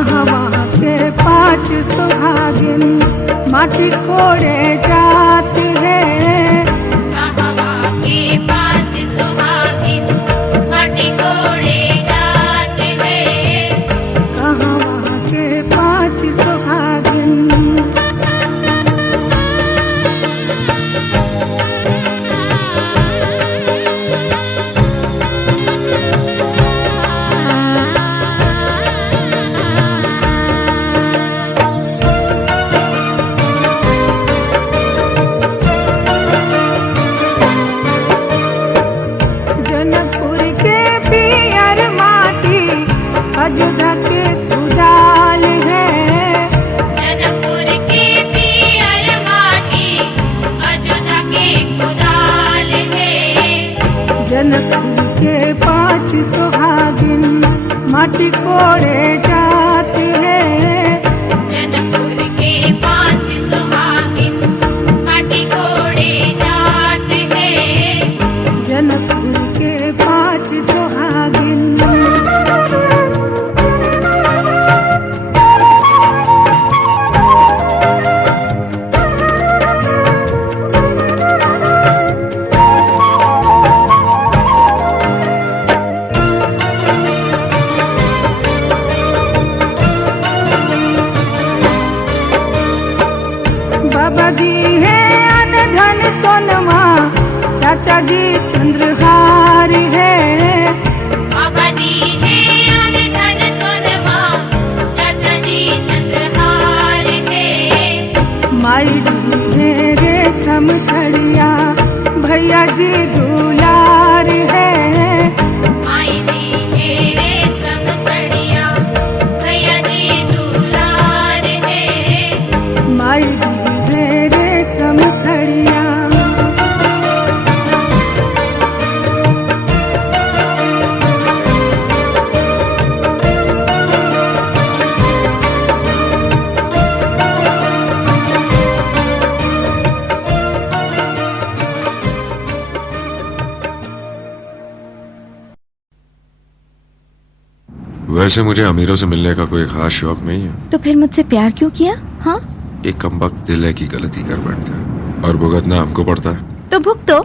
कहवा के पाँच सुहागिन माटी कोड़े जात है। कहवा के पाँच सुहागिन माटी कोड़े जात है। कहवा के पाँच सुहागिन जनकपुर के पियर माटी अयोध्या के खुदाल है। जनकपुर के पियर माटी अयोध्या के खुदाल है। जनकपुर के पाँच सुहागिन माटी कोड़े जात है। जनकपुर के पाँच सुहागिन माटी कोड़े जात है। जनकपुर के पाँच सुहागिन बाबा जी है अन धन सोनमा, चाचा जी चंद्रहार है। बाबा जी है अन धन सोनमा, चाचा जी चंद्रहार है। माई जी है रेशम सड़िया, भैया जी दुलार है। माई जी है रेशम सड़िया, भैया जी दुलार है। माई जी है रेशम सड़िया वैसे मुझे अमीरों से मिलने का कोई खास शौक नहीं है। तो फिर मुझसे प्यार क्यों किया? हाँ, एक कमबख्त दिल है की गलती कर बैठता है और भुगतना हमको पड़ता है। तो भुगतो।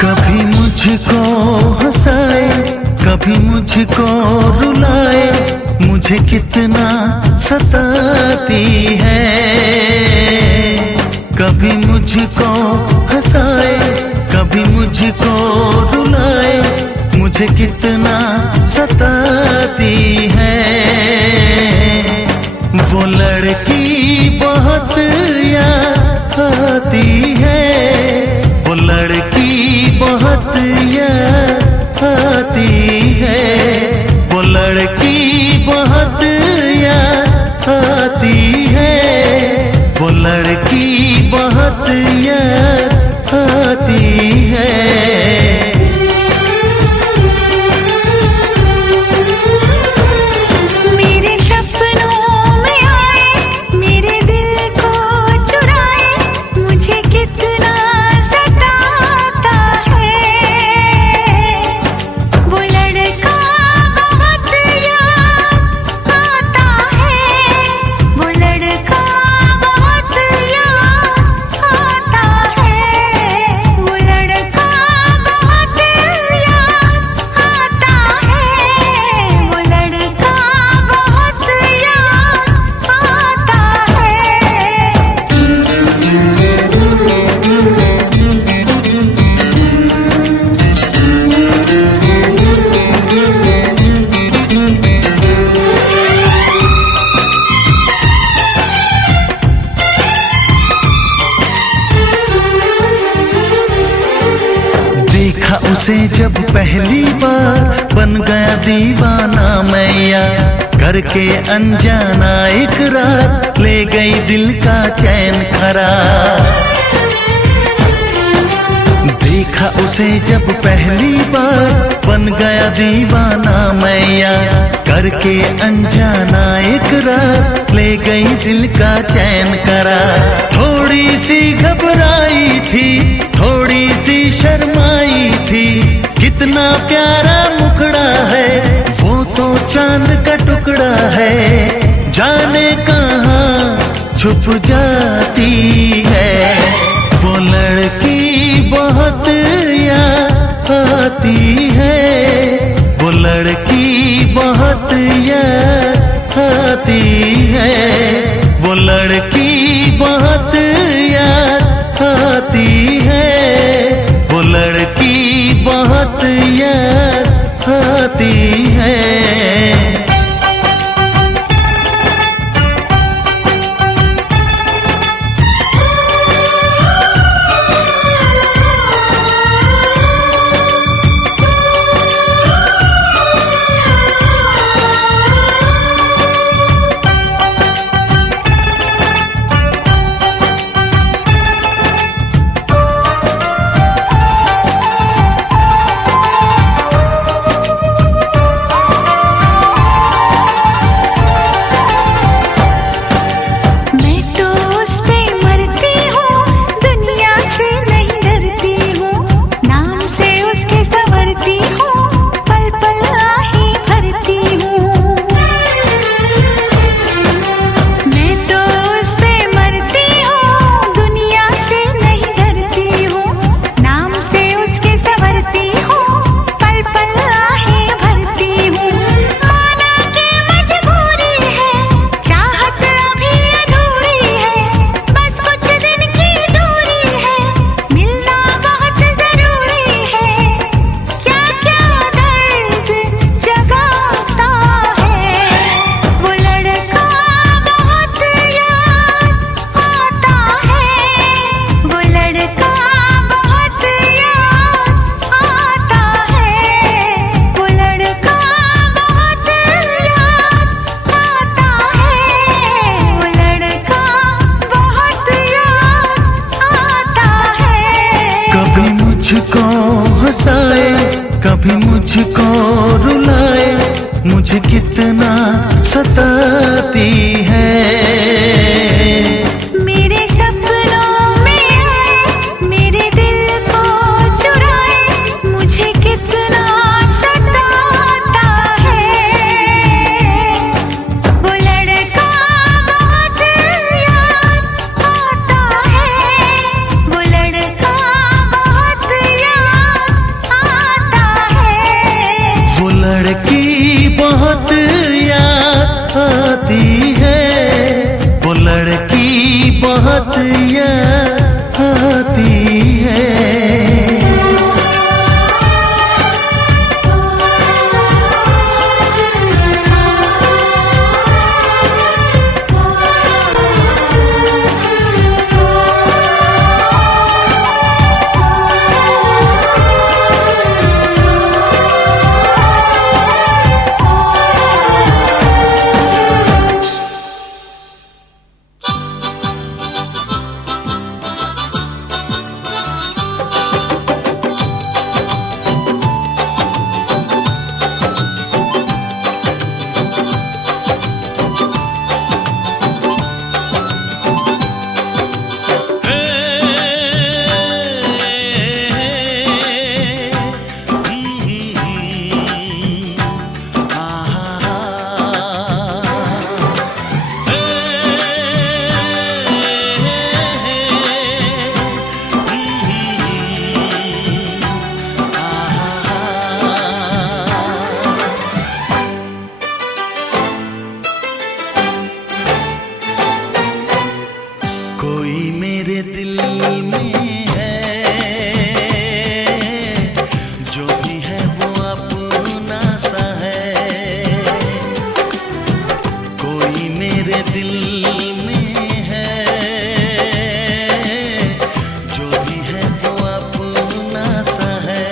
कभी मुझको हंसाए, कभी मुझको रुलाए, मुझे कितना सताती है। कभी मुझको हंसाए, कभी मुझको रुलाए, मुझे कितना सताती है। वो लड़की बहुत याद आती है, वो लड़की बहुत याद आती है, वो लड़की बहुत याद आती है, वो लड़की बहुत याद आती है। मेरे सपनों में आए, मेरे दिल को चुराए, मुझे कितना सताता है। वो लड़का बहुत याद आता है, वो लड़का बहुत याद आता है, वो लड़का बहुत उसे जब पहली बार बन गया दीवाना मैया, करके अनजाना इकरार ले गई दिल का चैन करार। देखा उसे जब पहली बार बन गया दीवाना मैया, करके अनजाना इकरार ले गई दिल का चैन करार। थोड़ी सी घबराई थी, थोड़ी सी शर्माई थी, कितना प्यारा मुखड़ा है वो तो चांद का टुकड़ा है, जाने कहाँ छुप जाती है। वो लड़की बहुत याद आती है, वो लड़की बहुत याद आती है, वो लड़की बहुत याद आती है, वो लड़की बहुत याद आती है। मुझको हंसाए कभी मुझको रुलाए, मुझे कितना सताती है। मेरे सपनों में आए, मेरे दिल को चुराए, मुझे कितना सताता है। वो लड़का बहुत याद आता है, वो लड़का बहुत याद आता है। वो लड़की बहुत याद आती है, वो लड़की बहुत याद आती है। कोई मेरे दिल में है, जो भी है वो अपना सा है। कोई मेरे दिल में है, जो भी है वो अपना सा है।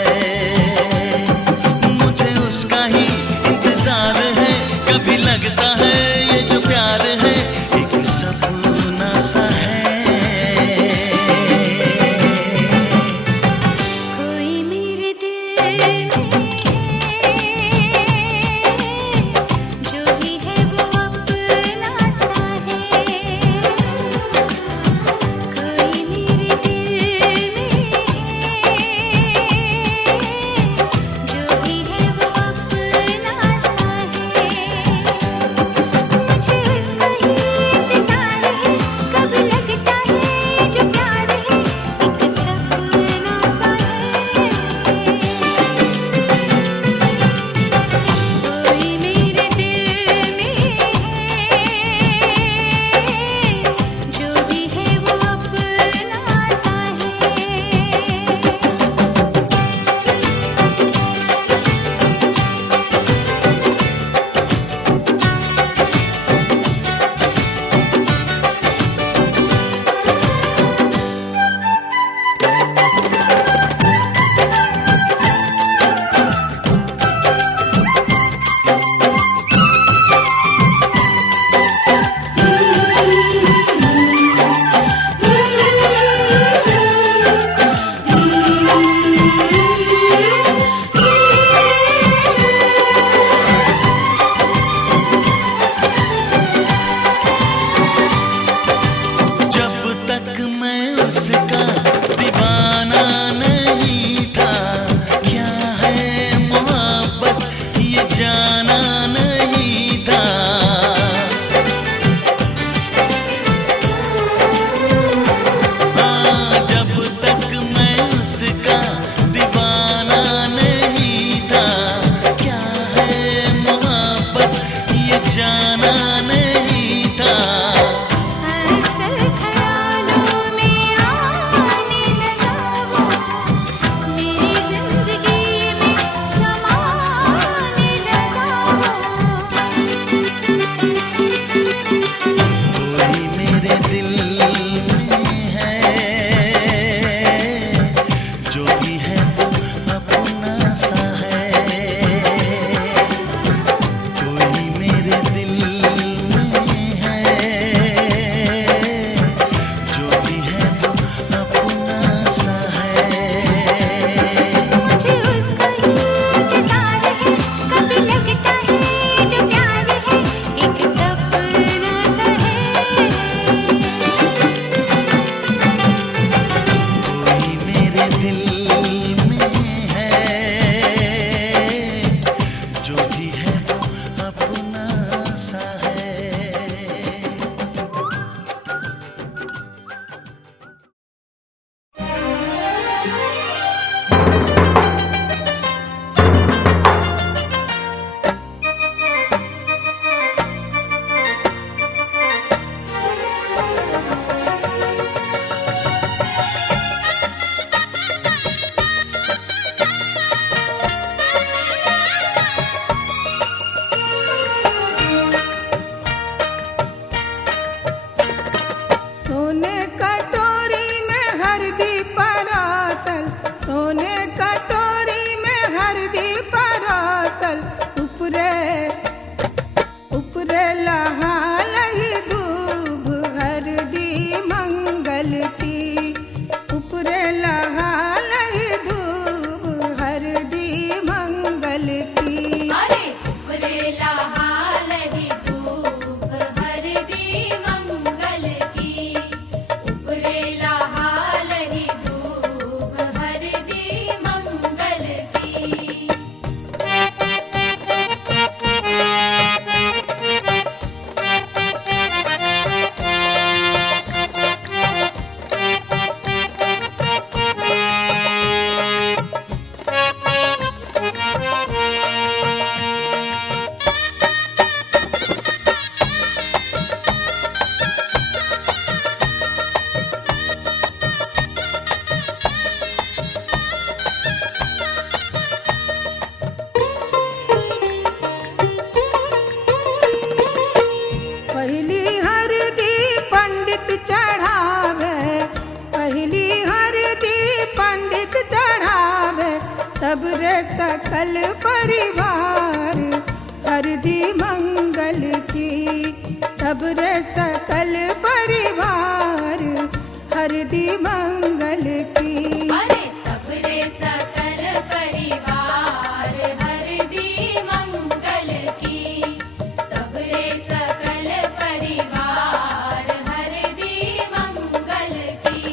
सब रे सकल परिवार हरदी मंगल की। सब रे सकल परिवार हरदी मंगल की। अरे सबरे सकल परिवार हरदी मंगल की। सबरे सकल परिवार हरदी मंगल की।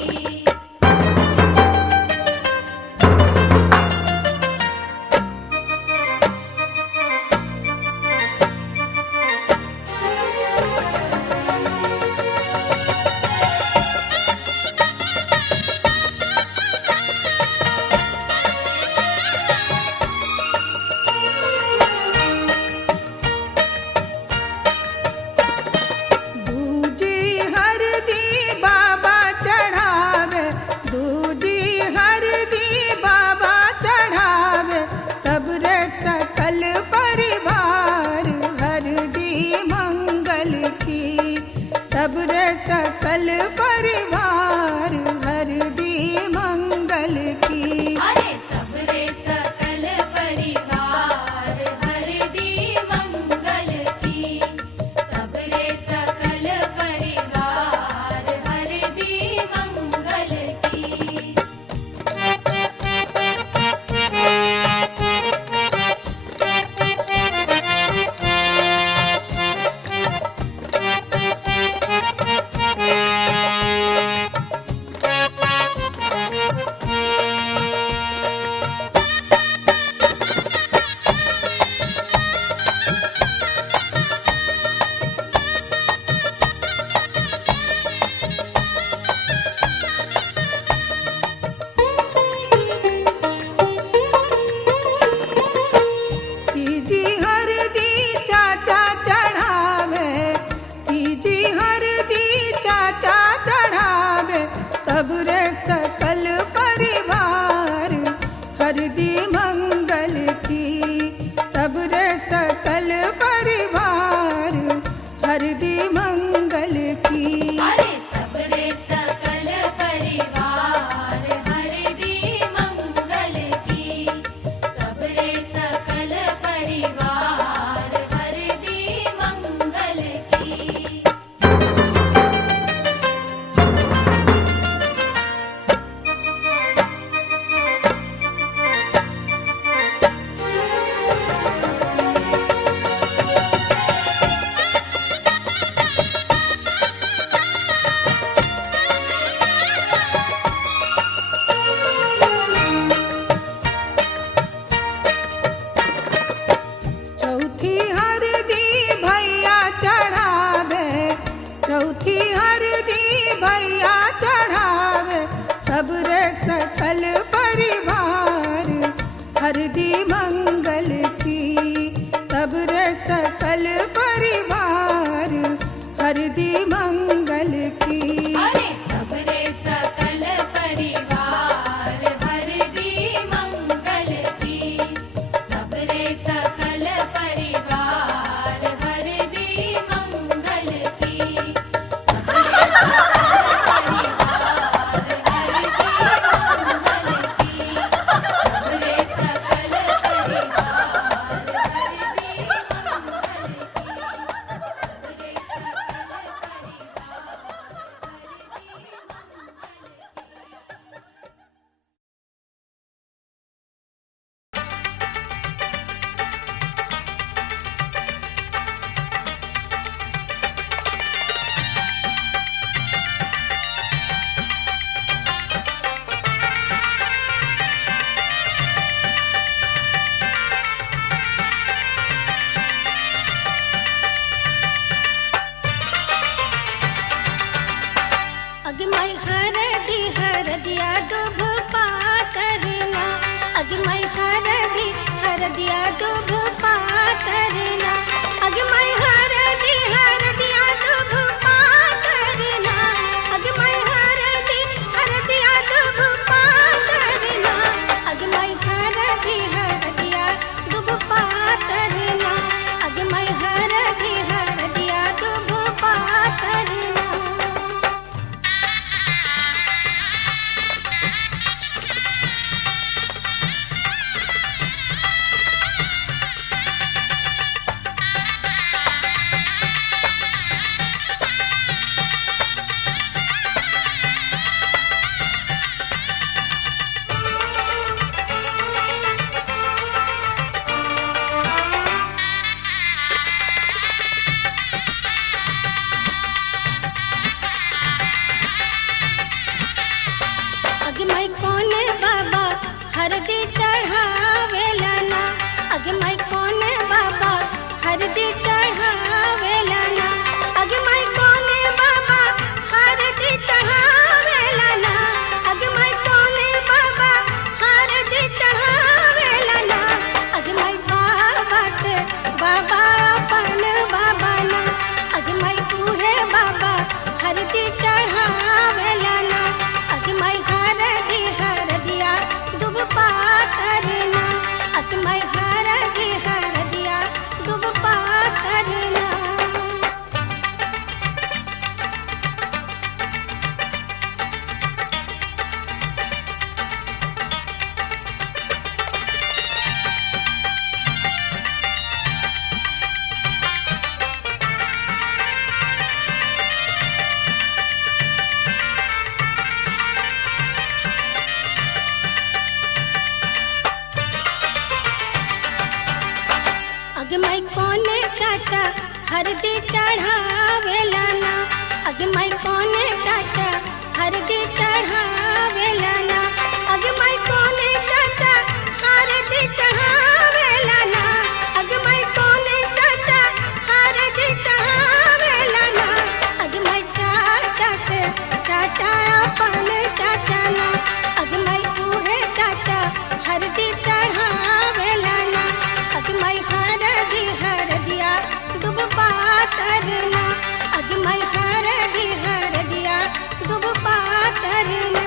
दूजी हरदी बाबा चढ़ावे, दूजी हरदी बाबा चढ़ावे। सब रे सकल परिवार हरदी मंगल की। सब रे सकल परिवार हरदी मंगल की। अरे सबरे सकल परिवार हरदी मंगल की। सबरे सकल परिवार हरदी मंगल की। तीजी हरदी चाचा चढ़ावे, तीजी हरदी चाचा चढ़ावे। तब रे सकल परिवार हरदी मंगल की। तब रे सकल परिवार हरदी मंगल की। अरे सबरे सकल परिवार हरदी मंगल की। सबरे सकल परिवार हरदी मंगल की। चौथी हरदी भैया चढ़ावे, चौथी हरदी भैया चढ़ावे। सब रे सकल परिवार हरदी मंगल की। सब रे सकल परिवार हरदी मंगल की। अरे सबरे सकल परिवार हरदी मंगल की। सबरे सकल परिवार हरदी मंगल की। सबरे सकल परिवार हरदी मंगल की। सबरे सकल परिवार हरदी अगमय हरदी हरदिया दुभ पातरना। अगमय हरदी हरदिया दुभ पातरना। अगमय हरदी हरदिया दुभ पातरना। अगमय हरदी हरदिया दुभ पातरना। अगमय हरदी हरदिया दुभ पातरना। अगमय हरदी हरदिया दुभ पातरना। हरदी चढ़ावेला ना अगे माई कोने बाबा हरदी चढ़ावेला ना अगे माई कोने बाबा हरदी चढ़ावेला ना अगे माई कोने बाबा हरदी चढ़ावेला ना अगे माई बाबा से बाबा अपन बाबा ना अगे माई तू है बाबा हरदी चढ़ावेला ना अगे माई हरदिया दुब पातरना अगे माई हरदिया दुब पातरना। अगे माई कोने चाचा हरदी चढ़ावेला ना अगे माई कोने चाचा हरदी चढ़ावेला ना अगे माई कोने चाचा हरदी चढ़ावेला ना अगे माई कोने चाचा हरदी चढ़ावेला ना अगे माई चाचा से चाचा अपन चाचा ना अगे माई तू है चाचा हरदी चढ़ावेला ना अगे माई हरदिया दुब पातरना अगे माई हरदिया दुब पातरना।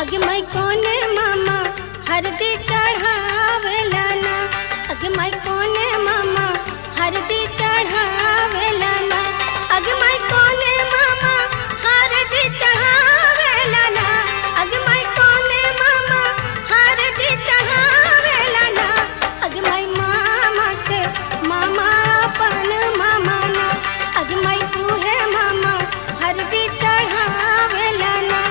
अगे माई कोने मामा हरदी चढ़ावेला ना अगे माई कोने मामा हरदी चढ़ावेला ना अगे माई कोने मामा हरदी चढ़ावेला ना अगे माई कोने मामा हरदी चढ़ावेला ना अगे माई मामा से मामा अपन मामा ना अगे माई तू है मामा हरदी चढ़ावेला ना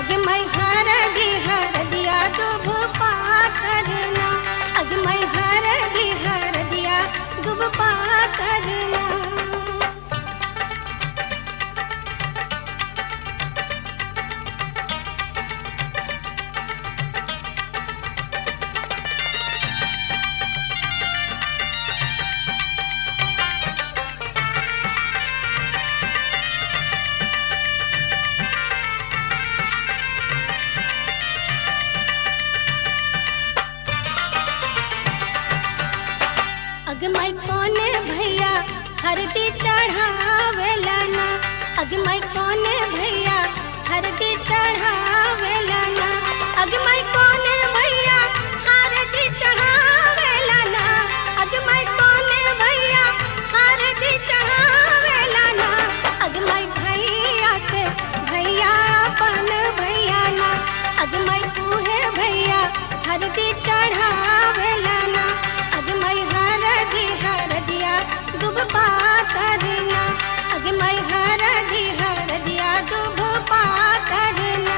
अगे माई हरदिया दुब पातरना अगे माई हरदिया दुब पातरना। अगे माई कोने भैया हरदी चढ़ावेला ना अगे माई कोने भैया हरदी चढ़ावेला ना अगे माई कोने भैया हरदी चढ़ावेला ना अगे माई कोने भैया हरदी चढ़ावेला ना अगे माई भैया से भैया अपन भैया ना अगे माई तू है भैया हरदी चढ़ावेला ना अगे माई हरदिया दुब पातरना अगे माई हरदिया दुब पातरना।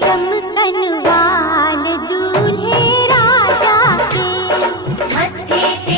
चमकन वाल दूल्हे राजा के